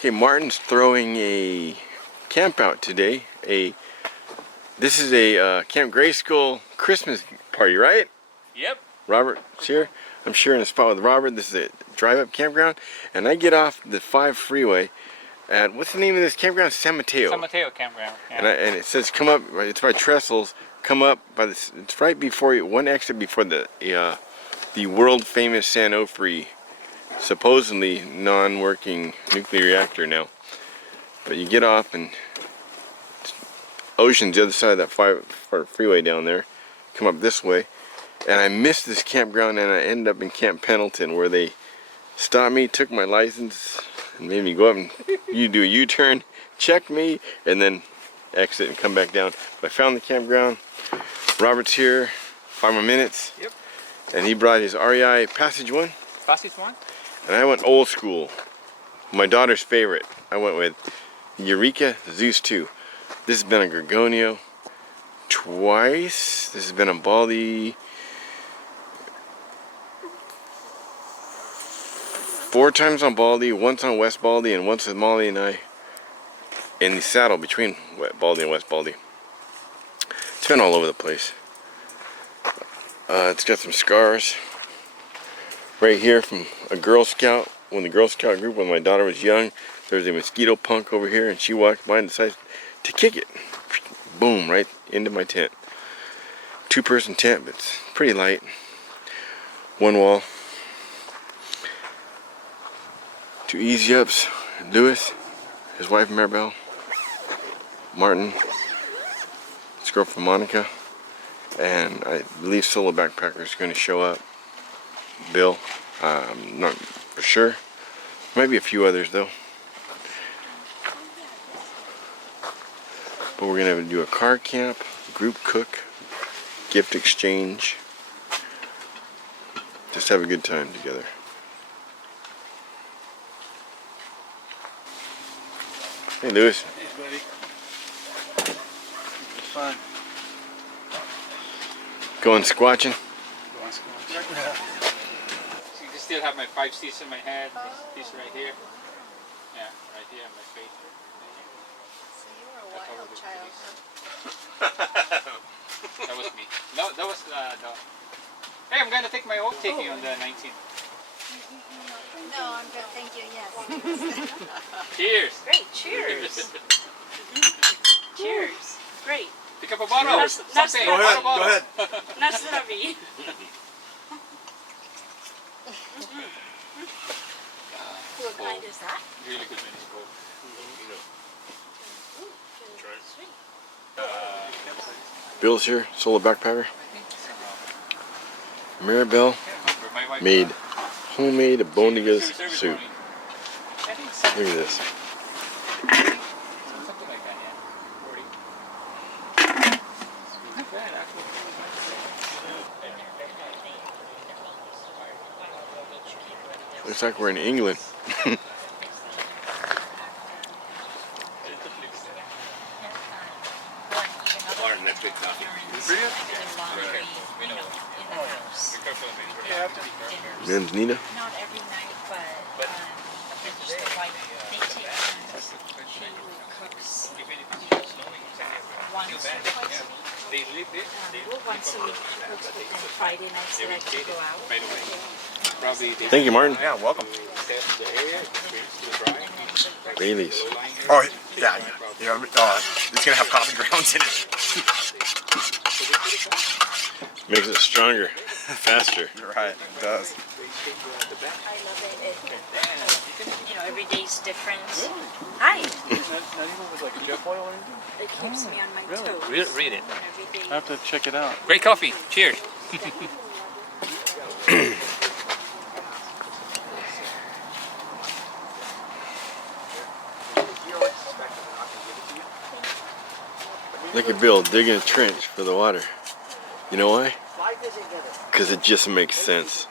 Okay, Martin's throwing a camp out today. This is a Camp Grayskull Christmas party, right? Yep. Robert's here. I'm sharing a spot with Robert. This is a drive-up campground, and I get off the 5 freeway at, what's the name of this campground? San Mateo. San Mateo campground. Yeah. And it says come up. It's by Trestles. Come up by this. It's right before you. One exit before the world famous San Onofre, supposedly non-working nuclear reactor now. But you get off and ocean's the other side of that 5 freeway down there. Come up this way, and I missed this campground, and I ended up in Camp Pendleton, where they stopped me, took my license, and made me go up and you do a U-turn, check me, and then exit and come back down. But I found the campground. Robert's here, 5 more minutes. Yep. And he brought his REI Passage 1. Passage 1. And I went old school. My daughter's favorite. I went with Eureka Zeus 2. This has been a Gorgonio twice. This has been a Baldy 4 times on Baldy, once on West Baldy, and once with Molly and I in the saddle between Baldy and West Baldy. It's been all over the place. It's got some scars right here from a Girl Scout. When the Girl Scout group, when my daughter was young, there was a mosquito punk over here, and she walked by and decided to kick it. Boom, right into my tent. 2-person tent, but it's pretty light. 1 wall. 2 easy ups. Lewis, his wife Maribel, Martin, his girlfriend Monica, and I believe Solo Backpacker is going to show up. Bill, I'm not for sure. Might be a few others though. But we're going to do a car camp, group cook, gift exchange. Just have a good time together. Hey, Lewis. Hey, buddy. It's fun. Going squatching? Going squatching. So you can still have my 5 C's in my head. This piece right here. Yeah, right here on my face. So you were a wild child. That was me. No, that was the. Hey, I'm gonna take my oath taking on the 19th. No, I'm good, thank you, yes. Cheers. Great, cheers. Cheers. Great. Pick up a bottle. Something. Go ahead, Bottle. go ahead. Na zdrowie. What kind is that? Really good mini scope. Bill's here, Solo Backpacker. Maribel made homemade Abonigas soup. Look at this. Something like that, yeah. 40. Not bad, actually. Looks like we're in England. Martin, that's good coffee. Men's Nina. Not every night, but just the wife, they take turns. She cooks once or twice a week. Once a week she cooks, but then Friday nights they like to go out. Thank you, Martin. Yeah, welcome. Bailey's. Oh, yeah. It's going to have coffee grounds in it. Makes it stronger, faster. You're right, it does. I love it. You know, every day's different. Hi. It keeps me on my toes. Read it. Every day. I have to check it out. Great coffee. Cheers. Look at Bill digging a trench for the water. You know why? Because it just makes sense.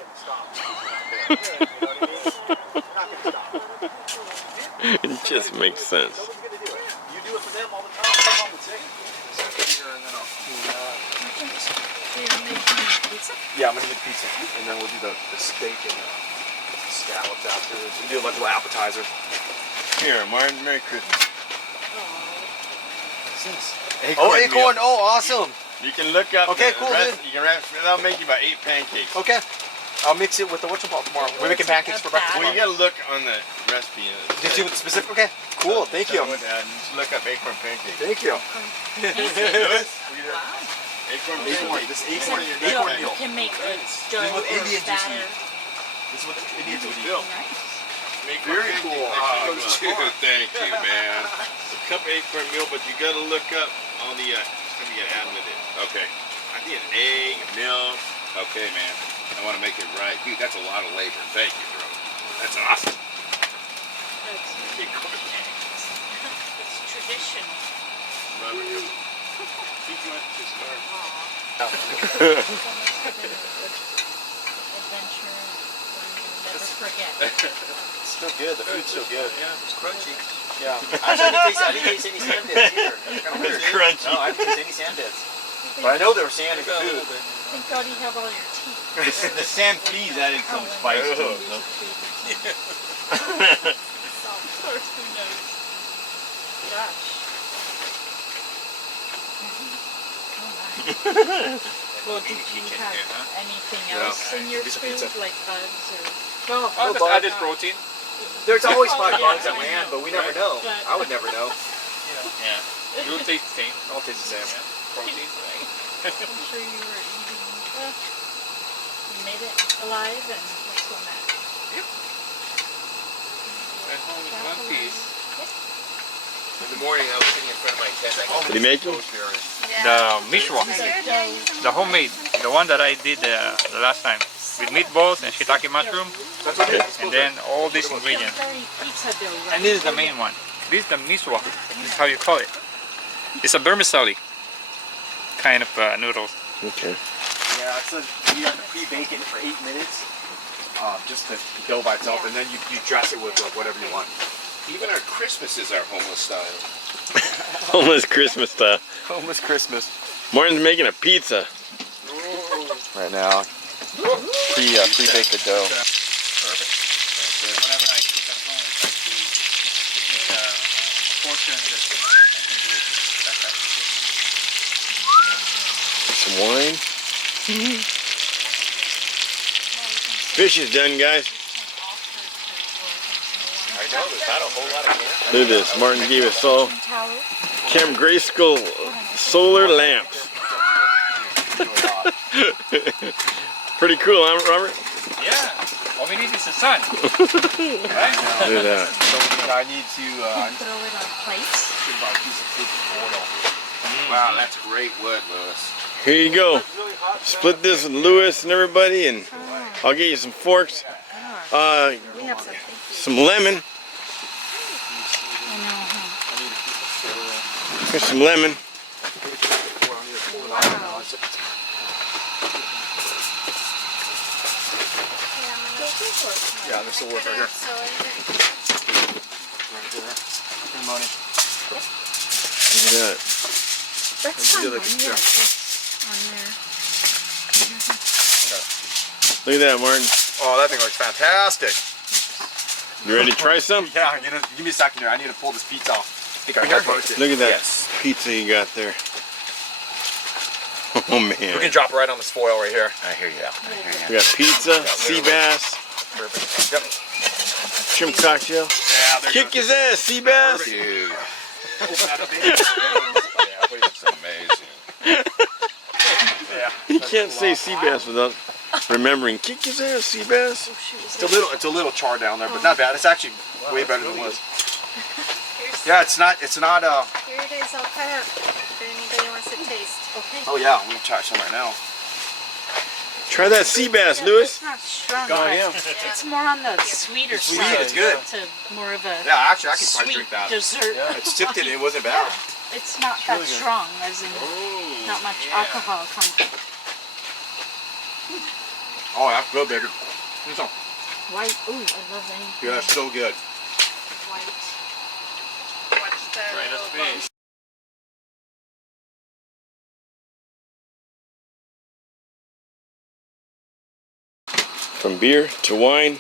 It just makes sense. Yeah, I'm going to make pizza. And then we'll do the steak and scallops after. We do like a little appetizer. Here, Martin, Merry Christmas. Oh, acorn. Oh, awesome. You can look up. Okay, the cool, rest, dude. You can that'll make you about 8 pancakes. Okay. I'll mix it with the whatchamacallit tomorrow. We're making pancakes for breakfast. Well, you gotta look on the recipe. Did you see what the specific? Okay. Cool. Thank you. Just look up acorn pancakes. Thank you. Louis, Wow. acorn Acorn. pancakes. This You acorn. can, Acorn you meal. can make a dough This is what or Indians used to batter. eat. This is what the Indians would eat. Bill, Nice. acorn Very pancakes. cool. Dude, thank you, man. A cup of acorn meal, but you gotta look up all the stuff you gotta add with it. Okay. I think an egg, milk. Okay, man. I want to make it right. Dude, that's a lot of labor. Thank you, bro. That's awesome. It's traditional. Robert, you. Teach you to start. Adventure one you'll never forget. It's still good. The food's still good. Yeah, it's crunchy. Yeah. Actually, I didn't taste any sand bits either. It's kind of weird. Crunchy. No, I didn't taste any sand bits. But I know there was sand in the Got a food. little bit. Thank God you have all your teeth. The Sam Fleas added some spice to it. though. Or who knows? Gosh. Oh my. Well, did you have anything else in your Piece of food, pizza. like bugs or? Oh, just added protein. There's always Oh, five yeah, bugs at I land, know. but we never know. But- I would never know. Yeah. You'll taste the same. I'll taste the same. Protein, right? I'm sure you were eating. You made it alive, and what's on that? At home with one piece. In the morning, I was sitting in front of my tent. What are you making? The mishwa. The homemade. The one that I did the last time. With meatballs and shiitake mushroom. And then all these ingredients. Very pizza dough, right? And this is the main one. This is the miswa. This is how you call it. It's a vermicelli kind of noodles. Okay. Yeah, it's you have to pre-bake it for 8 minutes, just to go by itself, and then you dress it with whatever you want. Even our Christmases are homeless style. Almost Christmas style. Almost Christmas. Martin's making a pizza. Right now, pre-bake the dough. Whenever I cook at home, it's like to make a portion that I can do it. Some wine. Fish is done, guys. I know, there's not a whole lot of camp. Look at this. Martin gave us all Camp Grayskull solar lamps. Pretty cool, huh, Robert? Yeah. All we need is the sun. Look at that. So I need to Throw it on plates. buy a piece of cooking oil. Wow, that's great wood, Lewis. Here you go. Split this with Lewis and everybody, and I'll get you some forks. We have something. Some lemon. I know, huh? Here's some lemon. Yeah, there's the work right here. So, Right there. Your money. Look at that. That's do fine. like a Yeah, picture. just on there. Look at that, Martin. Oh, that thing looks fantastic. You ready to try some? Yeah, give me a second here. I need to pull this pizza off. I think I can post it. Look at that Yes. pizza you got there. Oh man. We can drop it right on this foil right here. I hear you. We got pizza, sea bass, Perfect. Yep. shrimp cocktail. Yeah, there Kick his ass, sea bass. Dude, Open that up, baby. yeah, it's amazing. You can't say sea bass without remembering kick his ass, sea bass. It's a little char down there, but not bad. It's actually way better than it was. Yeah, it's not. here it is, I'll cut up if anybody wants to taste. Okay. Oh yeah, we can try some right now. Try that sea bass, Lewis. It's not strong, Oh, but yeah. it's more on the sweeter Sweet, side. it's good. To more of a Yeah, actually, I can probably sweet drink that. dessert. Yeah, it's tipped it. It wasn't bad. It's not that strong, as in not much alcohol content. Oh, that's good, baby. Give me some. White. Ooh, I love anything Yeah, that's so good. white. Watch the little bones. From beer to wine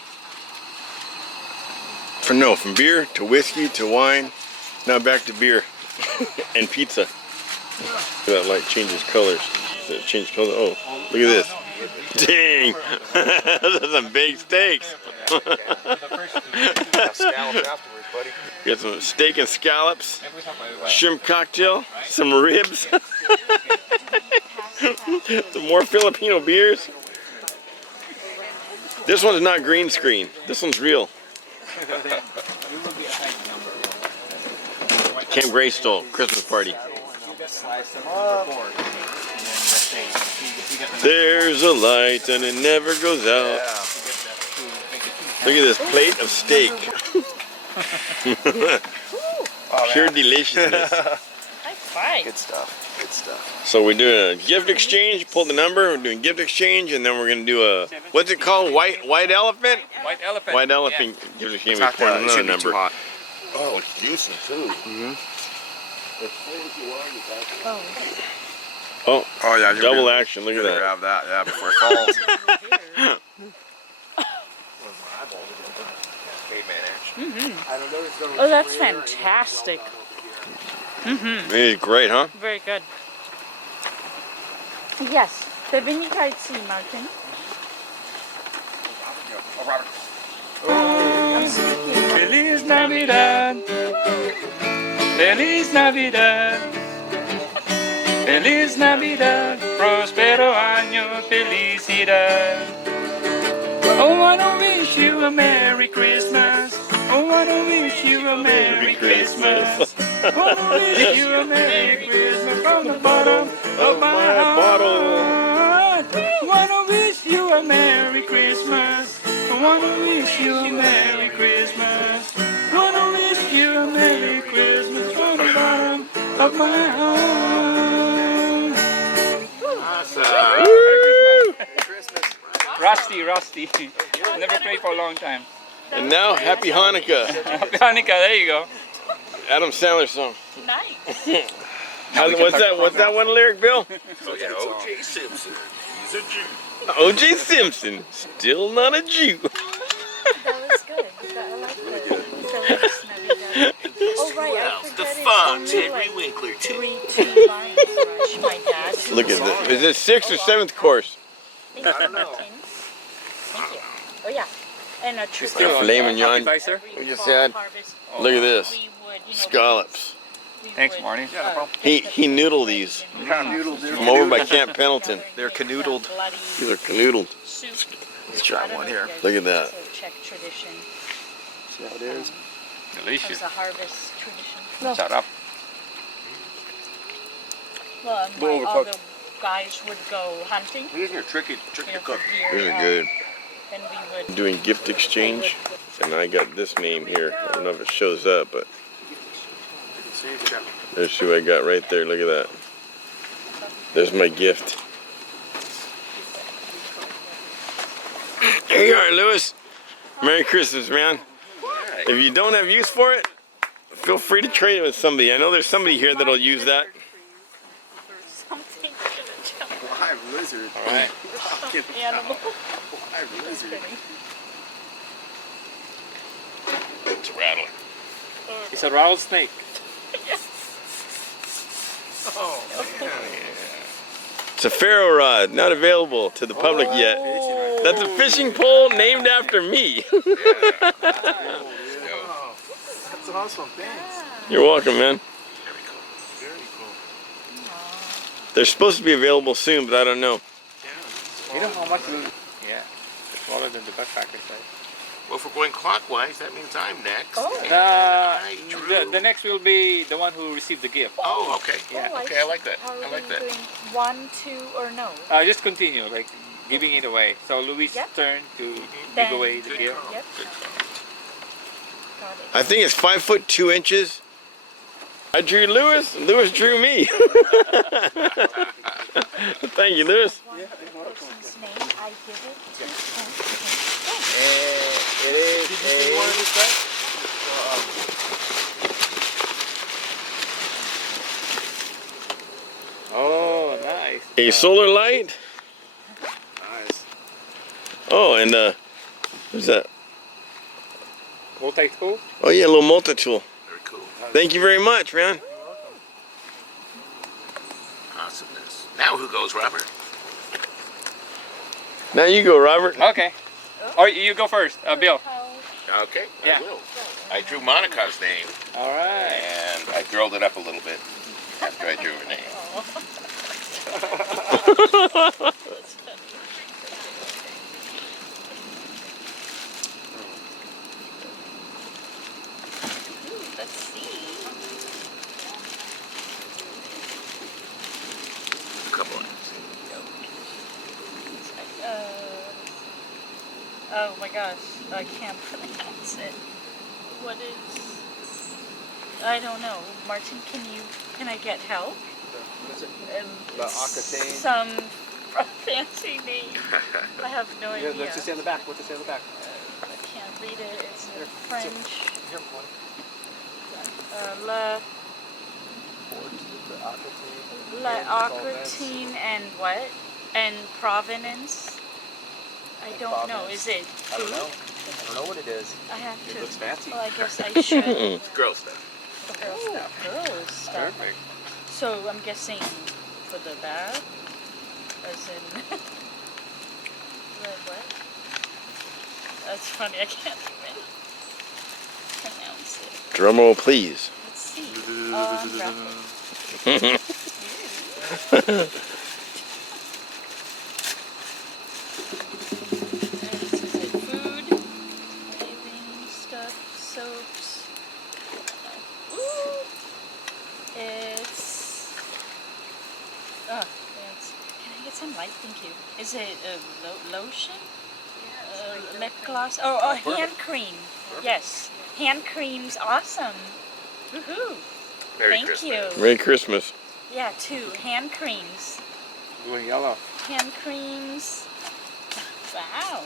From beer to whiskey to wine. Now back to beer and pizza. That light changes colors. Does it change color? Oh, look at this. Dang! Those are some big steaks. Got some steak and scallops, shrimp cocktail, some ribs, some more Filipino beers. This one's not green screen. This one's real. Camp Greystall Christmas party. There's a light and it never goes out. Look at this plate of steak. Pure deliciousness. High five. Good stuff. Good stuff. So we're doing a gift exchange. Pull the number. We're doing gift exchange, and then we're gonna do a what's it called? White elephant. White elephant. White elephant gift exchange. Not We poured it another shouldn't be too number. hot. Oh, it's juicy too. Oh, Oh yeah, you're double gonna- action. Look you're at gonna that. grab that, yeah, before it falls. Oh, that's fantastic. It is great, huh? Very good. Yes, the vinegard sea, Martin. Feliz Navidad. Feliz Navidad. Feliz Navidad. Prospero año, felicidad. Oh, I wanna wish you a Merry Christmas. Oh, I wanna wish you a Merry Christmas. I wanna wish you a Merry Christmas from the bottom of my heart. I wanna wish you a Merry Christmas. I wanna wish you a Merry Christmas. I wanna wish you a Merry Christmas from the bottom of my heart. Rusty. Never played for a long time. And now, Happy Hanukkah. Hanukkah, there you go. Adam Sandler song. Nice. What's that one lyric, Bill? Oh yeah, O.J. Simpson. He's a Jew. O.J. Simpson, still not a Jew. That was good. I like that. Feliz Navidad. Oh, right. I The forgot it's Fonz, only Henry like Winkler too. two lines, Rush. My dad. Look at this. Is this 6th or 7th course? I don't know. Thank you. Oh, yeah. And a true Filet mignon. Appetizer. We just had. Look at this. Scallops. Thanks, Marty. He noodled these from over by Camp Pendleton. They're canoodled. These are canoodled. Let's try one here. Look at that. Czech tradition. See how it is? It Delicious. was a harvest tradition. Shut up. Well, and my other guys would go hunting, These are tricky you to know, cook. for These deer. are good. Then we would. I'm doing gift exchange, and I got this name here. I don't know if it shows up, but there's who I got right there. Look at that. There's my gift. Here you are, Lewis. Merry Christmas, man. If you don't have use for it, feel free to trade it with somebody. I know there's somebody here that'll use that. Something. Live lizard. All right. Animal. Live lizard. It's a rattler. It's a rattlesnake. It's a ferro rod, not available to the public yet. That's a fishing pole named after me. That's awesome. Thanks. You're welcome, man. Very cool. They're supposed to be available soon, but I don't know. You know how much will... Yeah. Smaller than the backpacker size. Well, if we're going clockwise, that means I'm next. The next will be the one who received the gift. Oh, okay. Yeah. Okay, I like that. How are I like we that. doing? 1, 2, or no? Just continue, like giving it away. So Louis' Yep. turn to give Then- away the gift. Yep. Got it. I think it's 5 foot 2 inches. I drew Lewis, Lewis drew me. Thank you, Lewis. One person's name, I give it to him. It is Oh, nice. A solar light. nice. Oh, and what's that? multi-tool. Oh yeah, a little multi-tool. Very cool. Thank you very much, man. Awesomeness. Now who goes, Robert? Now you go, Robert. Okay. Or you go first, Bill. Okay, Yeah. I will. I drew Monica's name, All right. and I girled it up a little bit after I drew her name. Let's see. Come on. Oh my gosh, I can't pronounce it. What is? I don't know. Martin, can I get help? The Aquitaine. Some fancy name. I have no idea. Let's just say on the back. What's it say on the back? I can't read it. It's in Here, French. Here, one. La Aquitaine and what? And provenance? I don't know. Is it I don't food? know. I don't know what it is. I have It to. looks fancy. Well, I guess I should. It's girl stuff. Girl stuff. Perfect. So I'm guessing for the bath, as in what? That's funny. I can't even pronounce it. Drum roll, please. Let's see. Graphic. Is it food, bathing stuff, soaps? Ooh, it's. Oh, it's. Can I get some light? Thank you. Is it lotion? Lip gloss? Oh, hand cream. Yes, hand cream's awesome. Woohoo! Merry Thank Christmas. you. Merry Christmas. Yeah, 2 hand creams. Blue and yellow. Hand creams. Wow.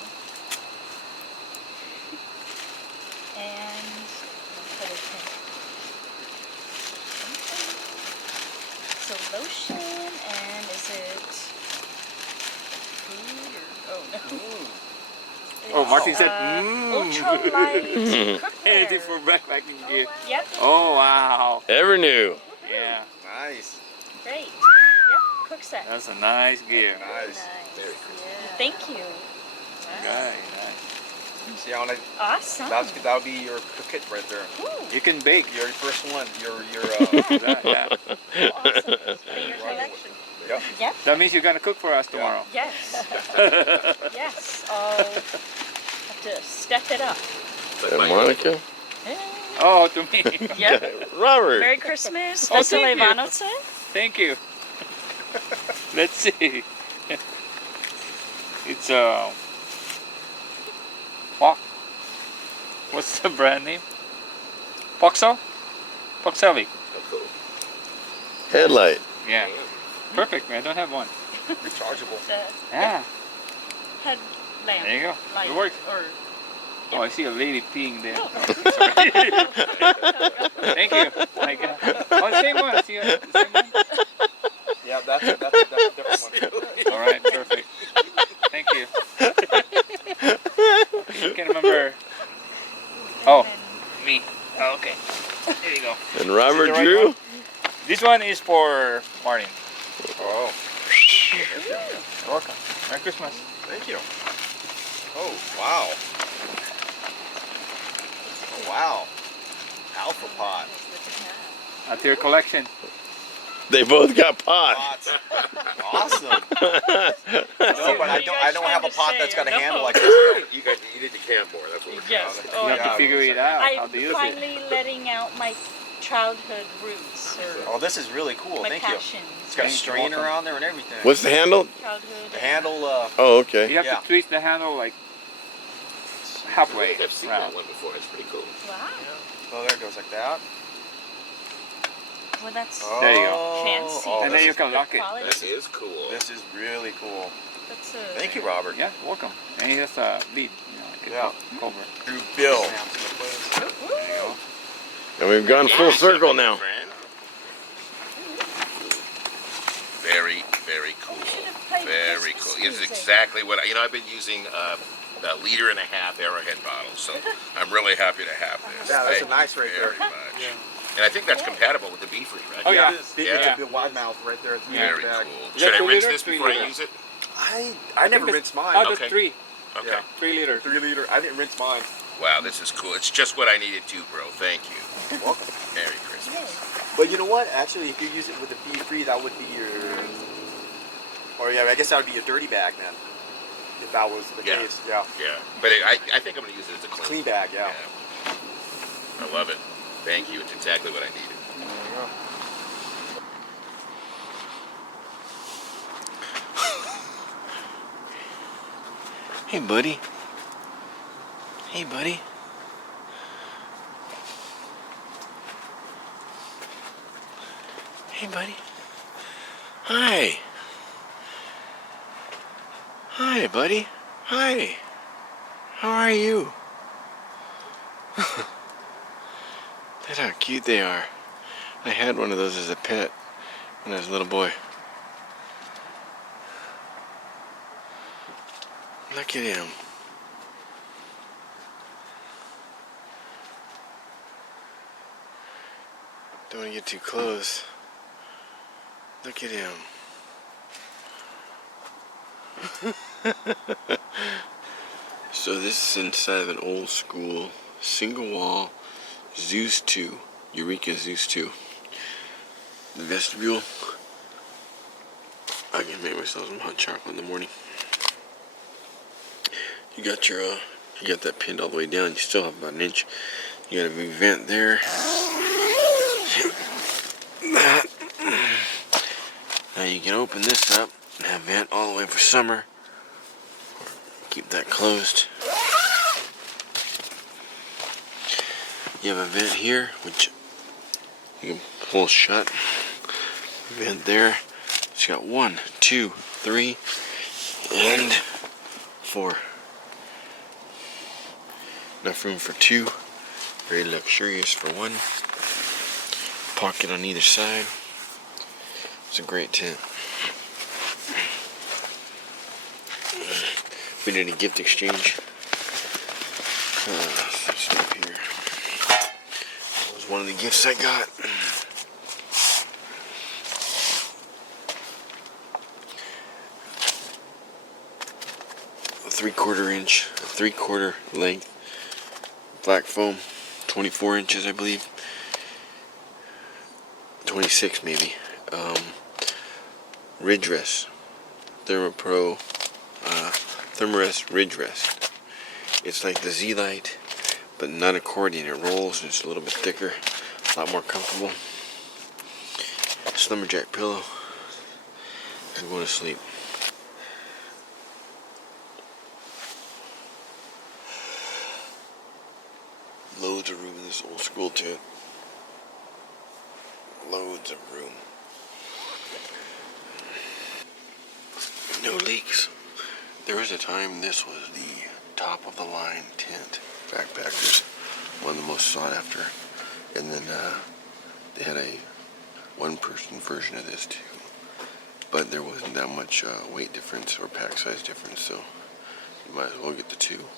And what is it? So lotion and is it food or oh no? Oh, Martin said, Ultralight cookware. anything for backpacking gear. Yep, Oh, wow. Ever new. Yeah, Nice. great. Yep, cook set. that's a nice gear. Nice. Very Thank you. Nice, nice. See, I wanna, Awesome. that'll be your cook kit right there. Ooh, You can bake. Your first one. Your That, yeah. awesome. Favorite collection. Yep. Yep. That means you're gonna cook for us tomorrow. Yes. Yes. I'll have to step it up. But And my- Monica. Oh, to me. Yep. Robert. Merry Christmas. Oh, Vesele thank you. Vánoce. Thank you. Let's see. It's what's the brand name? Poxel? Poxelli. Oh, cool. Headlight. Yeah. Perfect, man. I don't have one. Rechargeable. The Yeah. headlamp. There you go. Light. It works. Or Oh, I see a lady peeing there. Oh. Thank you. Oh, the same one. See the same one? Yeah, that's a different one. All right, perfect. Thank you. I can't remember. Oh, me. Oh, okay. There you go. And Robert Is it the right Drew. one? This one is for Martin. Oh, You're welcome. Merry Christmas. thank you. Oh, wow. Oh, wow. Alpha pot. Add to your collection. They both got pot. Pots. Awesome. No, but I don't have a pot that's got a handle like this. You need to camp more. That's what we're yes. talking Oh, You have to figure it out how I'm to use it. finally letting out my childhood roots or Oh, this is really cool. my Thank you. passions. It's got a Thank you. strainer on there and everything. What's the handle? Childhood. The handle? Oh, You okay. have Yeah. to twist the handle like I halfway think I've seen that round. one before. It's pretty cool. Wow. Oh, there it goes like that. Well, that's Oh, There you go. fancy. Oh, And then this you is- can lock it. quality. This is cool. This is really cool. That's Thank you, Robert. Yeah, welcome. And he has a lead, like a Yeah. cover. Drew Bill. There you go. And we've gone full circle now. Friend. Very, very cool. should have played Very Christmas cool. It's music. exactly what I've been using a 1.5 liter Arrowhead bottle. So I'm really happy to have this. Yeah, that's Thank a nice you right very there. much. And I think that's compatible with the Beefree, right? Oh yeah, It is. it's Yeah. a big wide mouth right there at the end of Very the bag. cool. Is Should that I 2 rinse liter, this 3 before I liter? use it? I never that's- rinsed mine. Oh, that's Okay. 3. Okay. Yeah. 3 liter. 3 liter. I didn't rinse mine. Wow, this is cool. It's just what I needed too, bro. Thank you. You're welcome. Merry Christmas. But you know what? Actually, if you use it with the Beefree, that would be your. Or yeah, I guess that would be your dirty bag then. If that was the Yeah. case, yeah. Yeah, but I think I'm gonna use it as a Clean bag, yeah. I love it. Thank you. It's exactly what I needed. Hey, buddy. Hey, buddy. Hey, buddy. Hi. Hi, buddy. Hi. How are you? That's how cute they are. I had one of those as a pet when I was a little boy. Look at him. Don't want to get too close. Look at him. So this is inside of an old school single wall Zeus 2, Eureka Zeus 2. The vestibule. I can make myself some hot chocolate in the morning. You got your you got that pinned all the way down. You still have about an inch. You got a big vent there. That. Now you can open this up and have vent all the way for summer. Keep that closed. You have a vent here, which you can pull shut. Vent there. It's got 1, 2, 3, and 4. Enough room for 2. Very luxurious for 1. Pocket on either side. It's a great tent. We did a gift exchange. Stuff here. That was one of the gifts I got. A 3/4 inch, a 3/4 length black foam, 24 inches I believe, 26 maybe. Ridge rest, Thermopro Thermarest Ridge Rest. It's like the Z-Lite, but not accordion. It rolls. It's a little bit thicker, a lot more comfortable. Slumberjack pillow. I'm going to sleep. Loads of room in this old school tent. Loads of room. No leaks. There was a time this was the top of the line tent. Backpackers, one of the most sought after. And then they had a one-person version of this too. But there wasn't that much weight difference or pack size difference, so you might as well get the 2.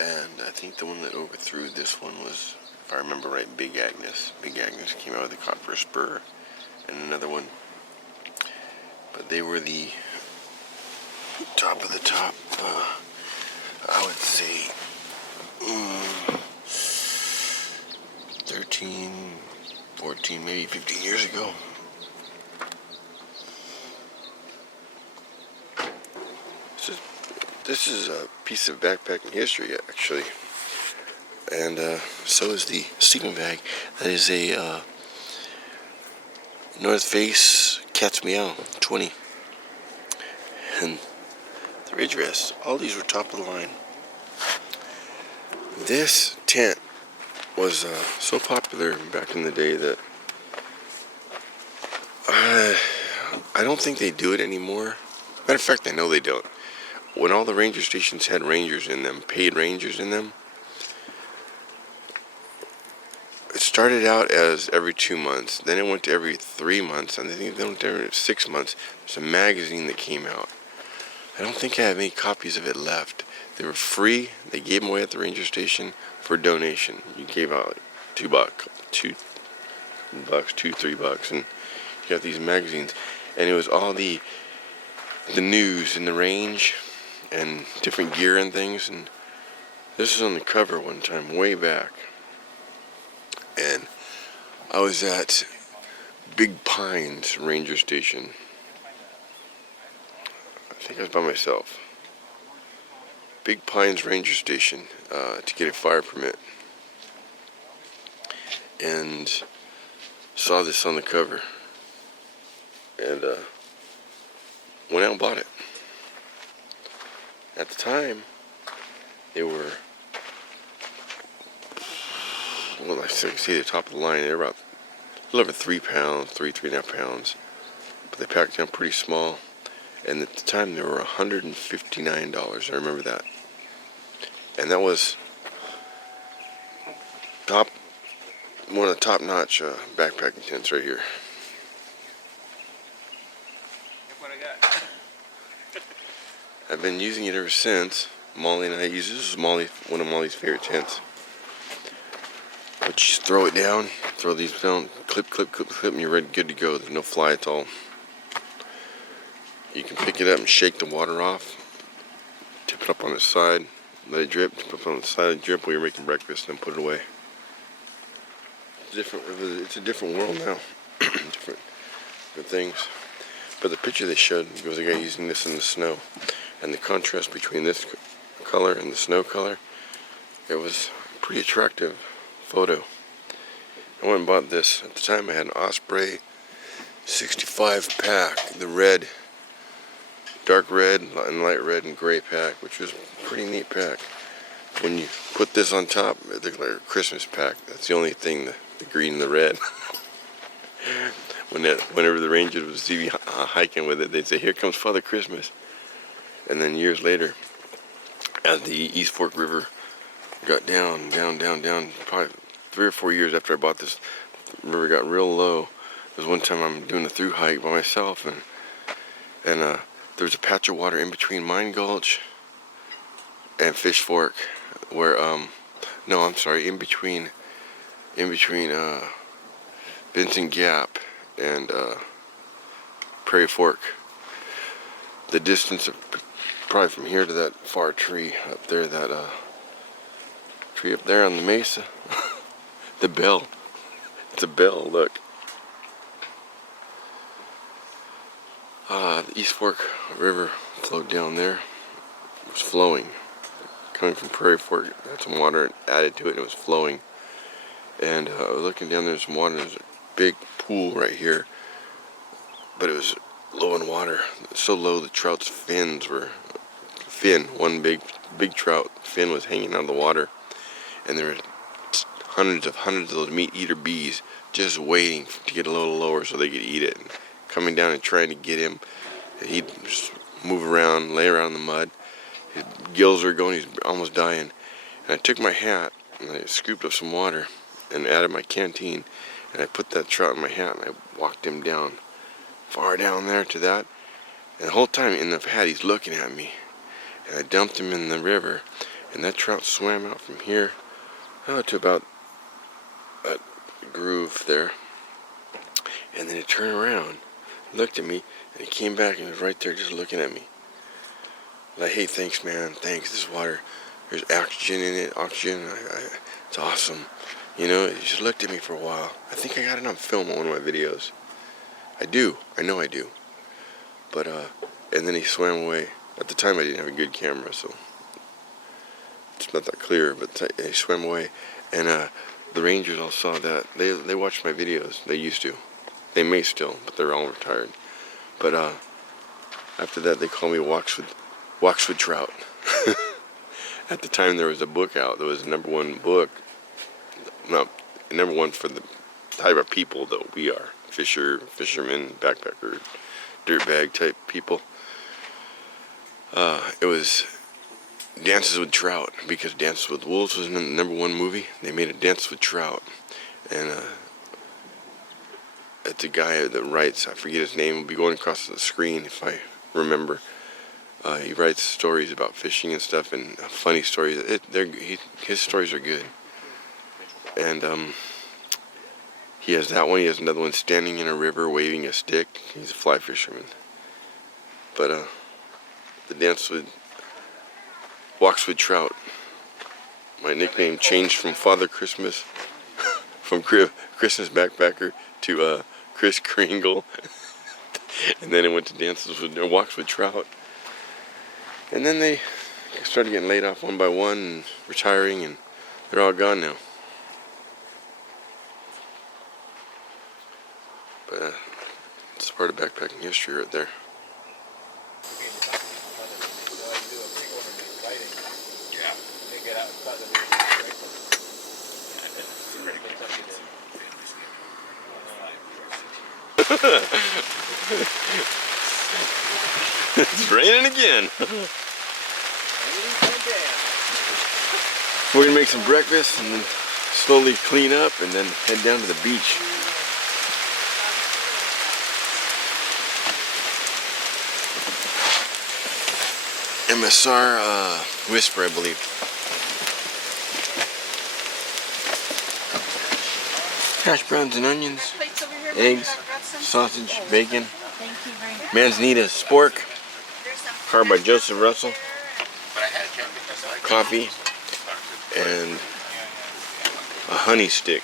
And I think the one that overthrew this one was, if I remember right, Big Agnes. Big Agnes came out with the Copper Spur and another one. But they were the top of the top, I would say 13, 14, maybe 15 years ago. This is a piece of backpacking history, actually. And so is the sleeping bag. That is a North Face Cat's Meow 20. And the Ridge Rest. All these were top of the line. This tent was so popular back in the day that I don't think they do it anymore. Matter of fact, I know they don't. When all the ranger stations had rangers in them, paid rangers in them, it started out as every 2 months. Then it went to every 3 months, and I think it went to every 6 months. There's a magazine that came out I don't think I have any copies of it left. They were free. They gave them away at the ranger station for donation. You gave out $2, $2, $3, and you got these magazines, and it was all the news in the range and different gear and things. And this is on the cover one time, way back, and I was at Big Pines Ranger Station. I think I was by myself. Big Pines Ranger Station to get a fire permit, and saw this on the cover, and went out and bought it. At the time, they were, well, I see the top of the line. They were about a little over 3 pounds, 3.5 pounds, but they packed down pretty small. And at the time, they were $159. I remember that. And that was one of the top-notch backpacking tents right here. Look what I got. I've been using it ever since. Molly and I use it. This is one of Molly's favorite tents. But you just throw it down, throw these down, clip, and you're ready, good to go. There's no fly at all. You can pick it up and shake the water off, tip it up on the side, let it drip, tip it up on the side, drip while you're making breakfast, and then put it away. It's a different world now, different things. But the picture they showed was a guy using this in the snow, and the contrast between this color and the snow color, it was a pretty attractive photo. I went and bought this. At the time I had an Osprey 65 pack, the red, dark red and light red and gray pack, which was a pretty neat pack. When you put this on top, it looked like a Christmas pack. That's the only thing, the green and the red. Whenever the Rangers would see me hiking with it, they'd say, "Here comes Father Christmas." And then years later, as the East Fork River got down, probably 3 or 4 years after I bought this, the river got real low. There was one time I'm doing a through hike by myself, and there was a patch of water in between Mine Gulch and Fish Fork, where in between Benson Gap and Prairie Fork. The distance of probably from here to that far tree up there, that tree up there on the mesa, the bell. It's a bell. Look. The East Fork River flowed down there. It was flowing, coming from Prairie Fork. Had some water added to it, and it was flowing. And I was looking down there, some water. There's a big pool right here, but it was low in water. So low the trout's one big trout fin was hanging out of the water, and there were hundreds of those meat eater bees just waiting to get a little lower so they could eat it, and coming down and trying to get him. And he'd just move around, lay around in the mud. His gills are going, he's almost dying. And I took my hat and I scooped up some water and added my canteen, and I put that trout in my hat and I walked him down, far down there to that. And the whole time in the hat he's looking at me. And I dumped him in the river, and that trout swam out from here to about that groove there. And then he turned around, looked at me, and he came back and was right there just looking at me. Like, "Hey, thanks, man. Thanks. This water, there's oxygen in it. It's awesome." You know, he just looked at me for a while. I think I got it on film on one of my videos. I know I do. But, and then he swam away. At the time I didn't have a good camera, so it's not that clear, but he swam away. And the Rangers all saw that. They watched my videos. They used to. They may still, but they're all retired. But after that, they called me Waxwood Trout. At the time, there was a book out. There was a #1 book. No, #1 for the type of people that we are. Fishermen, backpacker, dirtbag type people. It was Dances with Trout, because Dances with Wolves was in the #1 movie. They made a Dance with Trout, and it's a guy that writes, I forget his name, will be going across the screen if I remember. He writes stories about fishing and stuff, and funny stories. His stories are good. And he has that one. He has another one, standing in a river waving a stick. He's a fly fisherman. But the dance with walks with trout. My nickname changed from Father Christmas, from Christmas Backpacker to Chris Kringle, and then it went to dances with walks with trout. And then they started getting laid off one by one, and retiring, and they're all gone now. But it's part of backpacking history right there. It's raining again. We're gonna make some breakfast and then slowly clean up and then head down to the beach. MSR Whisper, I believe. Hash browns and onions, eggs, sausage, bacon. Thank you very much. Manzanita spork, carved by Joseph Russell. Coffee and a honey stick.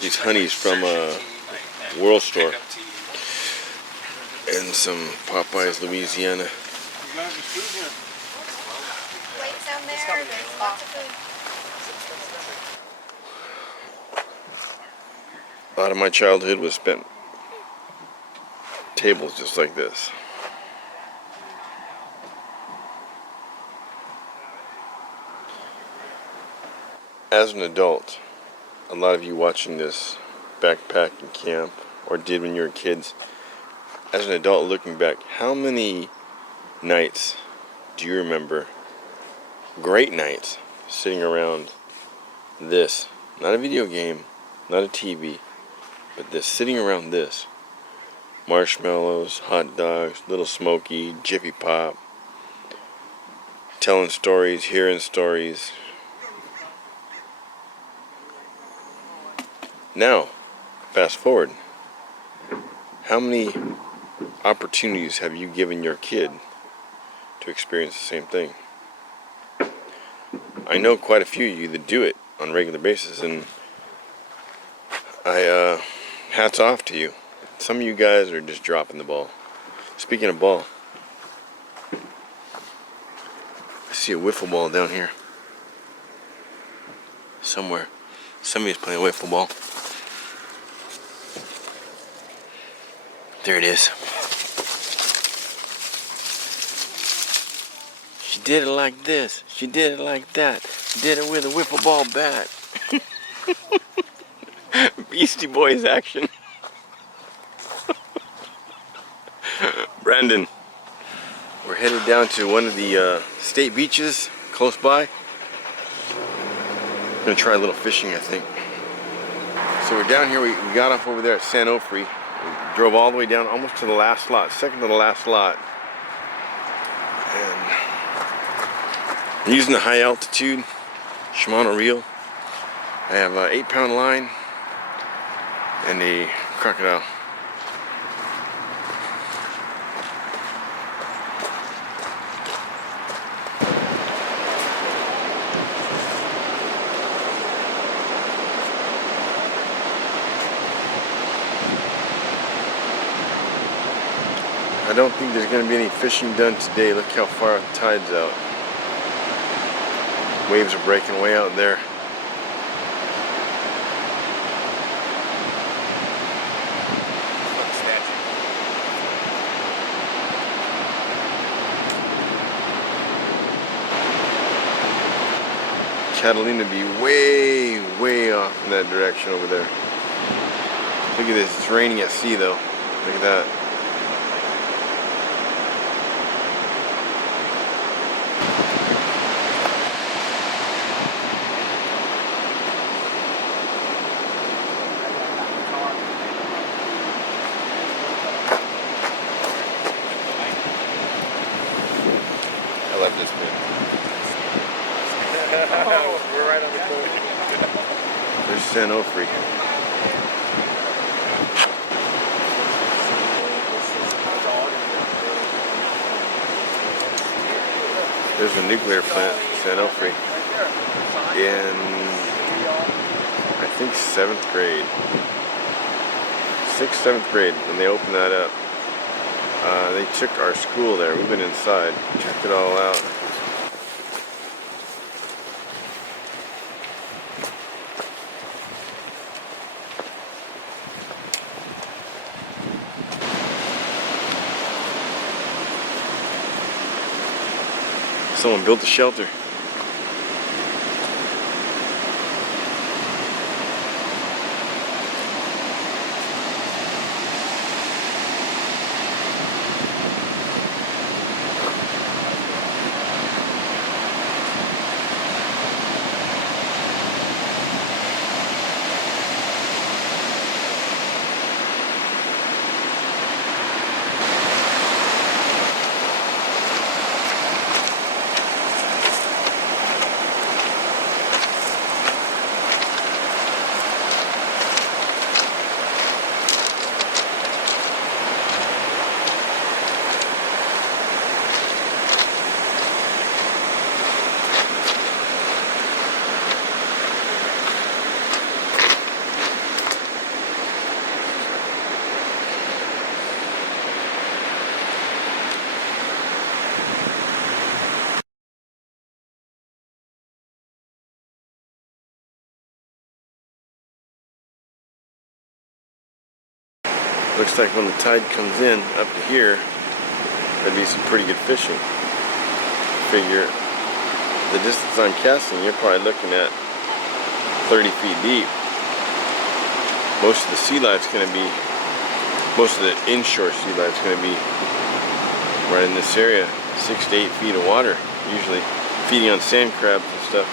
These honeys from World Store. And some Popeyes, Louisiana. Weights down there, there's lots of food. A lot of my childhood was spent tables just like this. As an adult, a lot of you watching this backpacking camp, or did when you were kids, as an adult looking back, how many nights do you remember, great nights, sitting around this, not a video game, not a TV, but this, sitting around this, marshmallows, hot dogs, Little Smoky, Jiffy Pop, telling stories, hearing stories. Now, fast forward, how many opportunities have you given your kid to experience the same thing? I know quite a few of you that do it on a regular basis, and hats off to you. Some of you guys are just dropping the ball. Speaking of ball, I see a wiffle ball down here somewhere. Somebody's playing wiffle ball. There it is. She did it like this. She did it like that. She did it with a wiffle ball bat. Beastie Boys action. Brandon, we're headed down to one of the state beaches close by. Gonna try a little fishing, I think. So we're down here. We got off over there at San Onofre. We drove all the way down almost to the last lot, second to the last lot. And I'm using the high altitude Shimano reel. I have an 8-pound line and a crocodile. I don't think there's going to be any fishing done today. Look how far the tide's out. Waves are breaking way out there. Catalina be way, way off in that direction over there. Look at this, it's raining at sea though. Look at that. this bit. We're right on the corner. There's San Onofre. There's a nuclear plant, San Onofre, in I think 7th grade. 6th, 7th grade when they opened that up. They took our school there. We've been inside, checked it all out. Someone built a shelter. Looks like when the tide comes in up to here, there'd be some pretty good fishing. Figure the distance I'm casting, you're probably looking at 30 feet deep. Most of the sea life's going to be, most of the inshore sea life's going to be right in this area, 6 to 8 feet of water, usually feeding on sand crabs and stuff.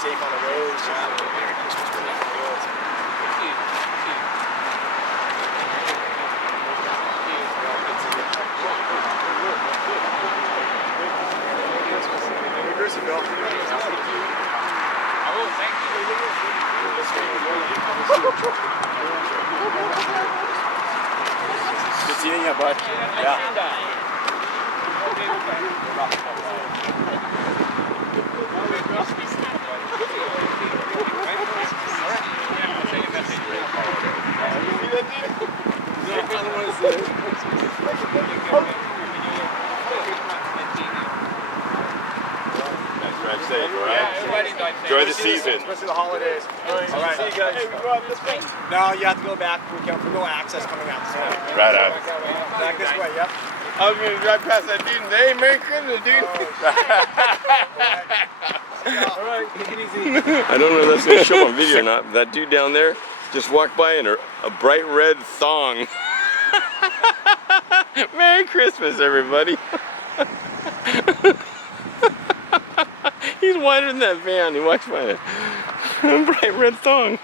Safe on the roads. Merry Christmas, brother. Merry Christmas, Bill. Oh, thank Good seeing you, bud. Yeah. you. Drive safe, all right? Enjoy the season. Especially the holidays. All right. See you guys. Hey, we go out this way? No, you have to go back. We can't. No access coming out this way. Right on. Back this way. Yep. I was gonna drive past that dude and say, hey, Merry Christmas, dude. All right. Take it easy. I don't know if that's gonna show on video or not, but that dude down there just walked by in a bright red thong. Merry Christmas, everybody. He's wider than that van. He walks by in a bright red thong.